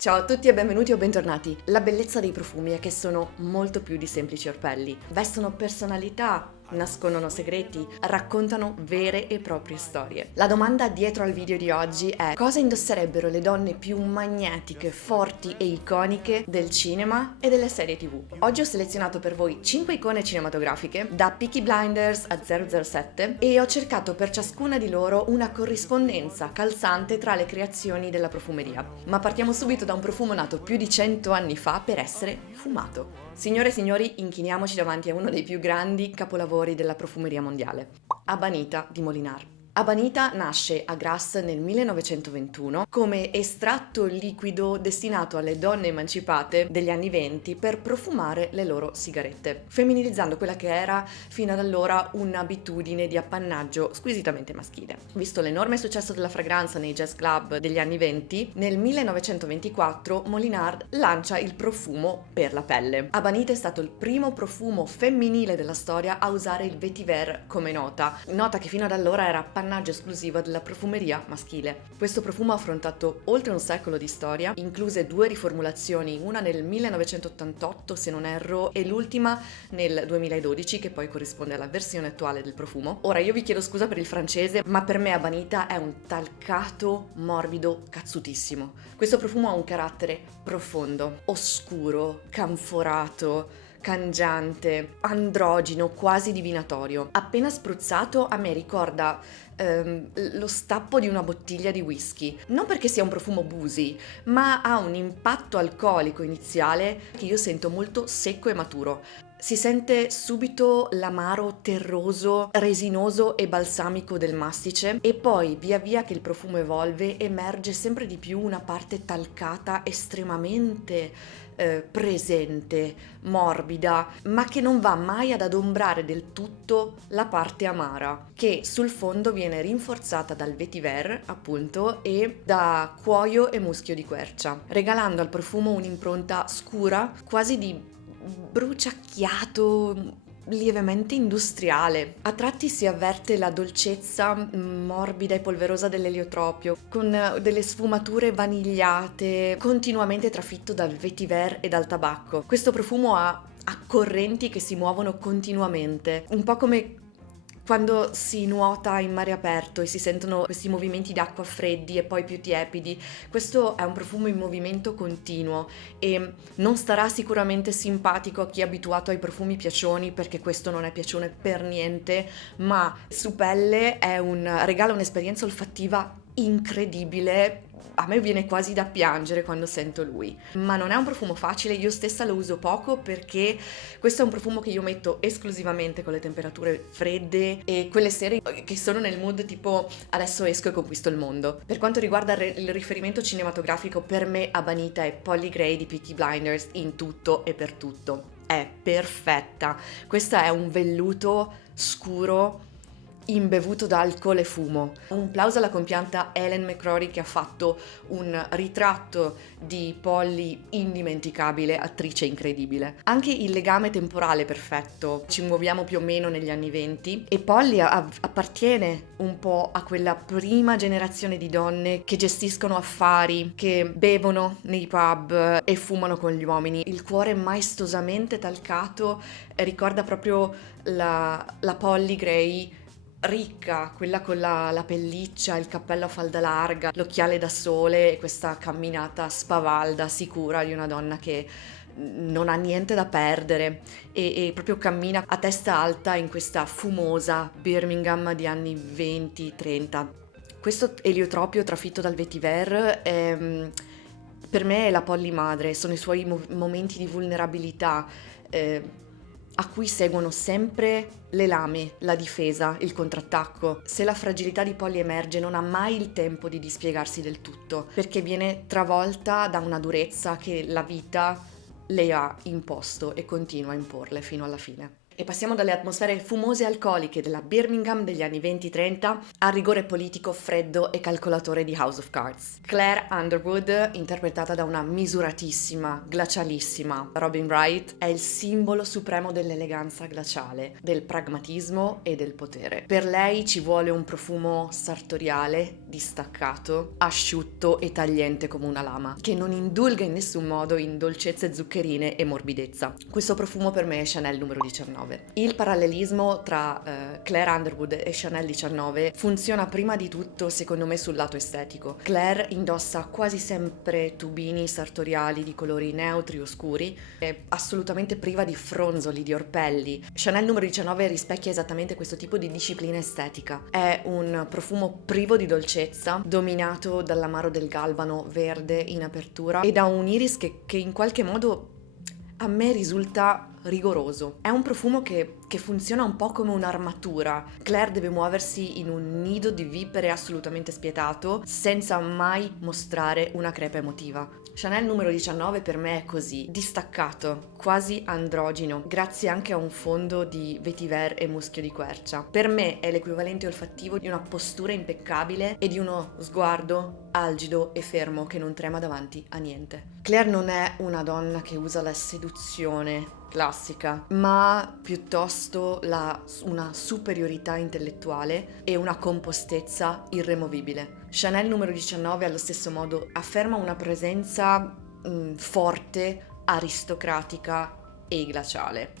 Ciao a tutti e benvenuti o bentornati. La bellezza dei profumi è che sono molto più di semplici orpelli. Vestono personalità, nascondono segreti, raccontano vere e proprie storie. La domanda dietro al video di oggi è: cosa indosserebbero le donne più magnetiche, forti e iconiche del cinema e delle serie TV? Oggi ho selezionato per voi 5 icone cinematografiche, da Peaky Blinders a 007, e ho cercato per ciascuna di loro una corrispondenza calzante tra le creazioni della profumeria. Ma partiamo subito da un profumo nato più di 100 anni fa per essere fumato. Signore e signori, inchiniamoci davanti a uno dei più grandi capolavori della profumeria mondiale, Amanita di Molinar. Amanita nasce a Grasse nel 1921 come estratto liquido destinato alle donne emancipate degli anni 20 per profumare le loro sigarette, femminilizzando quella che era fino ad allora un'abitudine di appannaggio squisitamente maschile. Visto l'enorme successo della fragranza nei jazz club degli anni 20, nel 1924 Molinard lancia il profumo per la pelle. Amanita è stato il primo profumo femminile della storia a usare il vetiver come nota che fino ad allora era appannaggio esclusiva della profumeria maschile. Questo profumo ha affrontato oltre un secolo di storia, incluse 2 riformulazioni, una nel 1988 se non erro e l'ultima nel 2012 che poi corrisponde alla versione attuale del profumo. Ora io vi chiedo scusa per il francese, ma per me Amanita è un talcato morbido cazzutissimo. Questo profumo ha un carattere profondo, oscuro, canforato, cangiante, androgino, quasi divinatorio. Appena spruzzato a me ricorda lo stappo di una bottiglia di whisky. Non perché sia un profumo boozy, ma ha un impatto alcolico iniziale che io sento molto secco e maturo. Si sente subito l'amaro terroso, resinoso e balsamico del mastice e poi via via che il profumo evolve emerge sempre di più una parte talcata estremamente presente, morbida, ma che non va mai ad adombrare del tutto la parte amara, che sul fondo viene rinforzata dal vetiver, appunto, e da cuoio e muschio di quercia, regalando al profumo un'impronta scura, quasi di bruciacchiato, lievemente industriale. A tratti si avverte la dolcezza morbida e polverosa dell'eliotropio, con delle sfumature vanigliate, continuamente trafitto dal vetiver e dal tabacco. Questo profumo ha correnti che si muovono continuamente, un po' come quando si nuota in mare aperto e si sentono questi movimenti d'acqua freddi e poi più tiepidi. Questo è un profumo in movimento continuo e non starà sicuramente simpatico a chi è abituato ai profumi piacioni, perché questo non è piacione per niente, ma su pelle regala un'esperienza olfattiva incredibile. A me viene quasi da piangere quando sento lui. Ma non è un profumo facile, io stessa lo uso poco perché questo è un profumo che io metto esclusivamente con le temperature fredde e quelle sere che sono nel mood tipo adesso esco e conquisto il mondo. Per quanto riguarda il riferimento cinematografico, per me Amanita è Polly Gray di Peaky Blinders in tutto e per tutto. È perfetta. Questo è un velluto scuro imbevuto da alcol e fumo. Un plauso alla compianta Ellen McCrory che ha fatto un ritratto di Polly indimenticabile, attrice incredibile. Anche il legame temporale perfetto, ci muoviamo più o meno negli anni 20 e Polly appartiene un po' a quella prima generazione di donne che gestiscono affari, che bevono nei pub e fumano con gli uomini. Il cuore maestosamente talcato ricorda proprio la Polly Gray ricca, quella con la pelliccia, il cappello a falda larga, l'occhiale da sole e questa camminata spavalda, sicura di una donna che non ha niente da perdere e proprio cammina a testa alta in questa fumosa Birmingham di anni 20-30. Questo eliotropio trafitto dal vetiver per me è la Polly madre, sono i suoi momenti di vulnerabilità a cui seguono sempre le lame, la difesa, il contrattacco. Se la fragilità di Polly emerge, non ha mai il tempo di dispiegarsi del tutto, perché viene travolta da una durezza che la vita le ha imposto e continua a imporle fino alla fine. E passiamo dalle atmosfere fumose e alcoliche della Birmingham degli anni 20-30 al rigore politico freddo e calcolatore di House of Cards. Claire Underwood, interpretata da una misuratissima, glacialissima Robin Wright, è il simbolo supremo dell'eleganza glaciale, del pragmatismo e del potere. Per lei ci vuole un profumo sartoriale distaccato, asciutto e tagliente come una lama, che non indulga in nessun modo in dolcezze zuccherine e morbidezza. Questo profumo per me è Chanel numero 19. Il parallelismo tra Claire Underwood e Chanel 19 funziona prima di tutto secondo me sul lato estetico. Claire indossa quasi sempre tubini sartoriali di colori neutri o scuri, è assolutamente priva di fronzoli, di orpelli. Chanel numero 19 rispecchia esattamente questo tipo di disciplina estetica. È un profumo privo di dolcezza, dominato dall'amaro del galbano verde in apertura e da un iris che in qualche modo a me risulta rigoroso. È un profumo che funziona un po' come un'armatura. Claire deve muoversi in un nido di vipere assolutamente spietato, senza mai mostrare una crepa emotiva. Chanel numero 19 per me è così, distaccato, quasi androgino, grazie anche a un fondo di vetiver e muschio di quercia. Per me è l'equivalente olfattivo di una postura impeccabile e di uno sguardo algido e fermo che non trema davanti a niente. Claire non è una donna che usa la seduzione classica, ma piuttosto una superiorità intellettuale e una compostezza irremovibile. Chanel numero 19 allo stesso modo afferma una presenza forte, aristocratica e glaciale.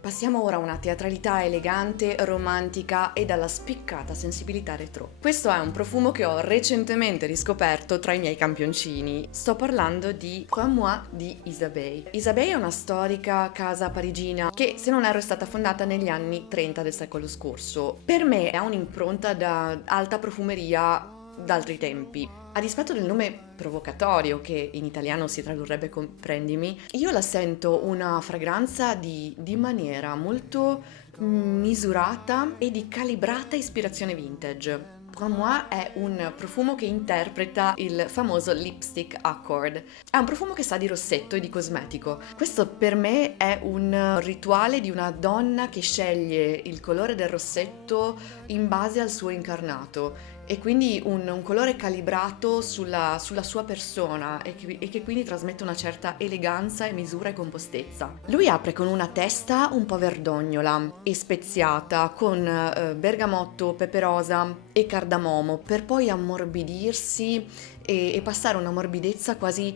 Passiamo ora a una teatralità elegante, romantica e dalla spiccata sensibilità retro. Questo è un profumo che ho recentemente riscoperto tra i miei campioncini. Sto parlando di Trois Mois di Isabey. Isabey è una storica casa parigina che, se non erro, è stata fondata negli anni 30 del secolo scorso. Per me ha un'impronta da alta profumeria d'altri tempi. A dispetto del nome provocatorio, che in italiano si tradurrebbe con prendimi, io la sento una fragranza di maniera molto misurata e di calibrata ispirazione vintage. Pour moi è un profumo che interpreta il famoso lipstick accord. È un profumo che sa di rossetto e di cosmetico. Questo per me è un rituale di una donna che sceglie il colore del rossetto in base al suo incarnato e quindi un colore calibrato sulla sua persona e che quindi trasmette una certa eleganza e misura e compostezza. Lui apre con una testa un po' verdognola e speziata con bergamotto, pepe rosa e cardamomo, per poi ammorbidirsi e passare una morbidezza quasi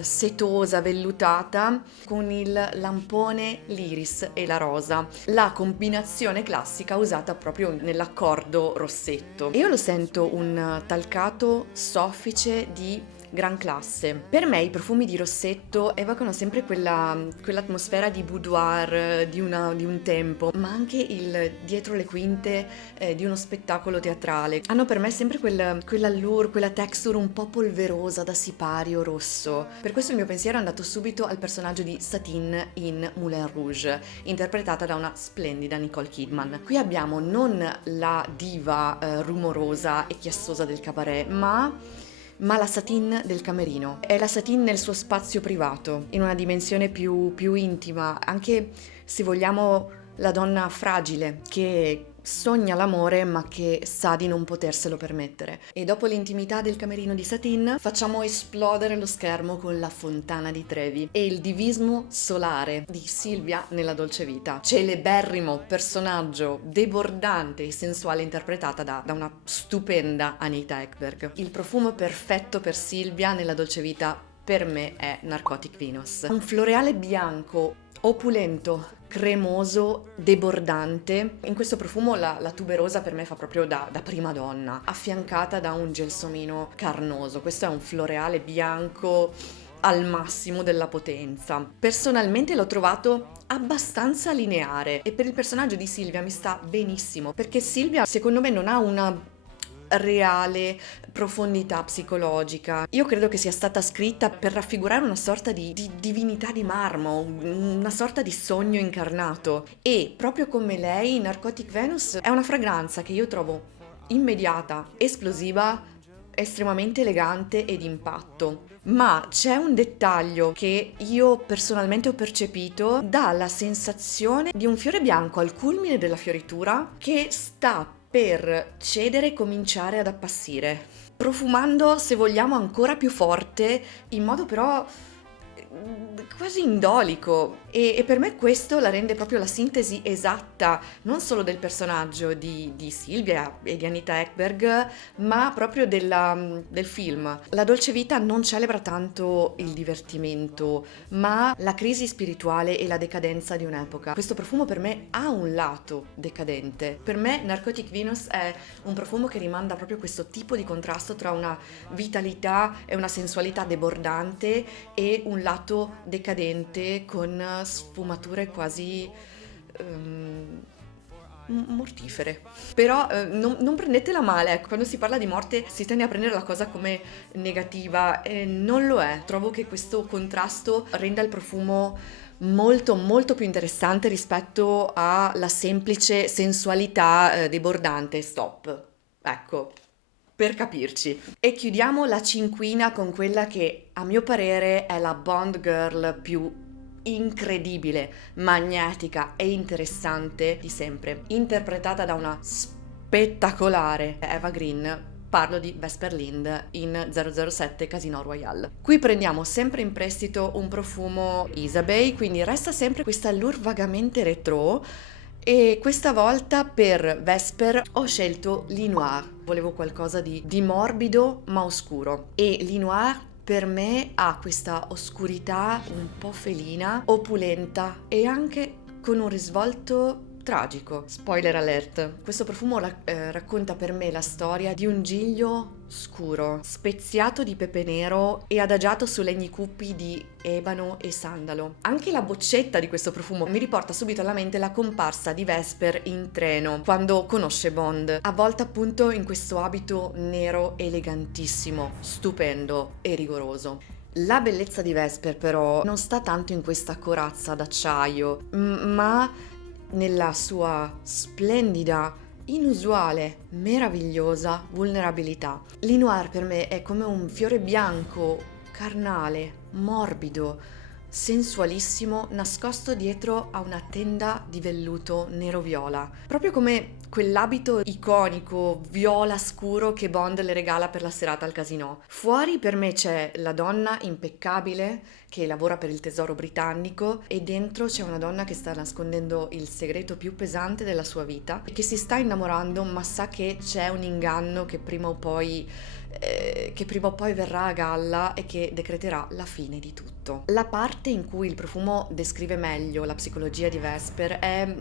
setosa, vellutata, con il lampone, l'iris e la rosa, la combinazione classica usata proprio nell'accordo rossetto. E io lo sento un talcato soffice di gran classe. Per me i profumi di rossetto evocano sempre quell'atmosfera di boudoir di un tempo, ma anche il dietro le quinte di uno spettacolo teatrale. Hanno per me sempre quell'allure, quella texture un po' polverosa da sipario rosso. Per questo il mio pensiero è andato subito al personaggio di Satine in Moulin Rouge, interpretata da una splendida Nicole Kidman. Qui abbiamo non la diva rumorosa e chiassosa del cabaret, ma la Satine del camerino. È la Satine nel suo spazio privato, in una dimensione più intima, anche se vogliamo la donna fragile che sogna l'amore ma che sa di non poterselo permettere. E dopo l'intimità del camerino di Satine facciamo esplodere lo schermo con la Fontana di Trevi e il divismo solare di Silvia nella Dolce Vita, celeberrimo personaggio debordante e sensuale interpretata da una stupenda Anita Ekberg. Il profumo perfetto per Silvia nella Dolce Vita per me è Narcotic Venus. Un floreale bianco opulento, cremoso, debordante. In questo profumo la tuberosa per me fa proprio da prima donna, affiancata da un gelsomino carnoso. Questo è un floreale bianco al massimo della potenza. Personalmente l'ho trovato abbastanza lineare e per il personaggio di Silvia mi sta benissimo, perché Silvia secondo me non ha una reale profondità psicologica. Io credo che sia stata scritta per raffigurare una sorta di divinità di marmo, una sorta di sogno incarnato, e proprio come lei Narcotic Venus è una fragranza che io trovo immediata, esplosiva, estremamente elegante ed impatto. Ma c'è un dettaglio che io personalmente ho percepito: dà la sensazione di un fiore bianco al culmine della fioritura che sta per cedere e cominciare ad appassire, profumando, se vogliamo, ancora più forte, in modo però quasi indolico, e per me questo la rende proprio la sintesi esatta non solo del personaggio di Silvia e di Anita Ekberg, ma proprio del film. La dolce vita non celebra tanto il divertimento, ma la crisi spirituale e la decadenza di un'epoca. Questo profumo per me ha un lato decadente. Per me Narcotic Venus è un profumo che rimanda proprio questo tipo di contrasto tra una vitalità e una sensualità debordante e un lato decadente con sfumature quasi mortifere. Però non prendetela male, ecco, quando si parla di morte si tende a prendere la cosa come negativa, e non lo è. Trovo che questo contrasto renda il profumo molto molto più interessante rispetto alla semplice sensualità debordante. Stop. Ecco, per capirci. E chiudiamo la cinquina con quella che a mio parere è la Bond Girl più incredibile, magnetica e interessante di sempre, interpretata da una spettacolare Eva Green. Parlo di Vesper Lynd in 007 Casino Royale. Qui prendiamo sempre in prestito un profumo Isabey, quindi resta sempre questa allure vagamente retro, e questa volta per Vesper ho scelto L'Inoir. Volevo qualcosa di morbido ma oscuro, e L'Inoir per me ha questa oscurità un po' felina, opulenta e anche con un risvolto tragico. Spoiler alert, questo profumo racconta per me la storia di un giglio scuro, speziato di pepe nero e adagiato su legni cupi di ebano e sandalo. Anche la boccetta di questo profumo mi riporta subito alla mente la comparsa di Vesper in treno, quando conosce Bond, avvolta appunto in questo abito nero elegantissimo, stupendo e rigoroso. La bellezza di Vesper però non sta tanto in questa corazza d'acciaio, ma nella sua splendida, inusuale, meravigliosa vulnerabilità. L'Inoir per me è come un fiore bianco, carnale, morbido, sensualissimo, nascosto dietro a una tenda di velluto nero-viola. Proprio come quell'abito iconico viola scuro che Bond le regala per la serata al casino. Fuori per me c'è la donna impeccabile che lavora per il tesoro britannico, e dentro c'è una donna che sta nascondendo il segreto più pesante della sua vita e che si sta innamorando, ma sa che c'è un inganno che prima o poi verrà a galla e che decreterà la fine di tutto. La parte in cui il profumo descrive meglio la psicologia di Vesper è,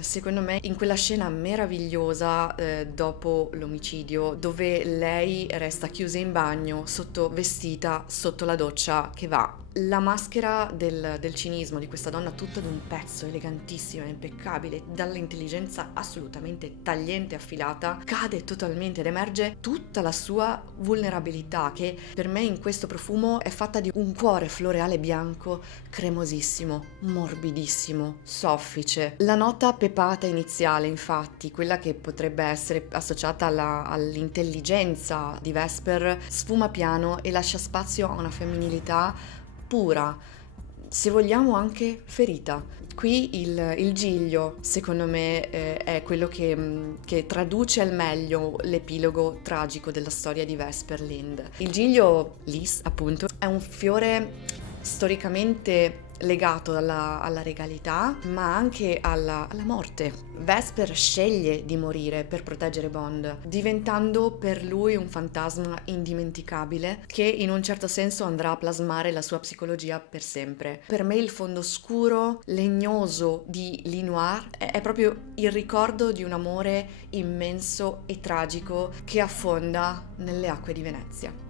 secondo me, in quella scena meravigliosa dopo l'omicidio, dove lei resta chiusa in bagno, vestita sotto la doccia che va. La maschera del cinismo di questa donna, tutta d'un pezzo, elegantissima, impeccabile, dall'intelligenza assolutamente tagliente e affilata, cade totalmente ed emerge tutta la sua vulnerabilità, che per me in questo profumo è fatta di un cuore floreale bianco, cremosissimo, morbidissimo, soffice. La nota pepata iniziale, infatti, quella che potrebbe essere associata all'intelligenza di Vesper, sfuma piano e lascia spazio a una femminilità pura, se vogliamo anche ferita. Qui il giglio, secondo me, è quello che traduce al meglio l'epilogo tragico della storia di Vesper Lynd. Il giglio Lys, appunto, è un fiore storicamente legato alla regalità, ma anche alla morte. Vesper sceglie di morire per proteggere Bond, diventando per lui un fantasma indimenticabile che in un certo senso andrà a plasmare la sua psicologia per sempre. Per me il fondo scuro, legnoso di L'Inoir è proprio il ricordo di un amore immenso e tragico che affonda nelle acque di Venezia.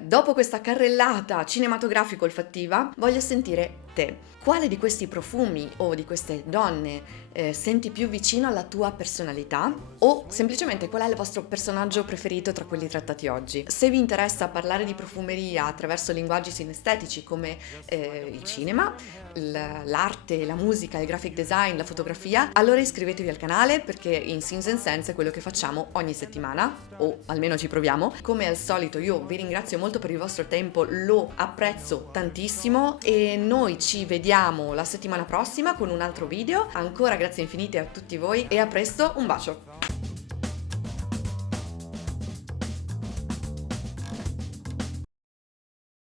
Dopo questa carrellata cinematografico-olfattiva, voglio sentire te. Quale di questi profumi o di queste donne senti più vicino alla tua personalità? O semplicemente qual è il vostro personaggio preferito tra quelli trattati oggi? Se vi interessa parlare di profumeria attraverso linguaggi sinestetici come il cinema, l'arte, la musica, il graphic design, la fotografia, allora iscrivetevi al canale, perché in Sims and Sense è quello che facciamo ogni settimana, o almeno ci proviamo. Come al solito io vi ringrazio molto per il vostro tempo, lo apprezzo tantissimo, e noi ci vediamo la settimana prossima con un altro video. Ancora grazie infinite a tutti voi e a presto, un bacio!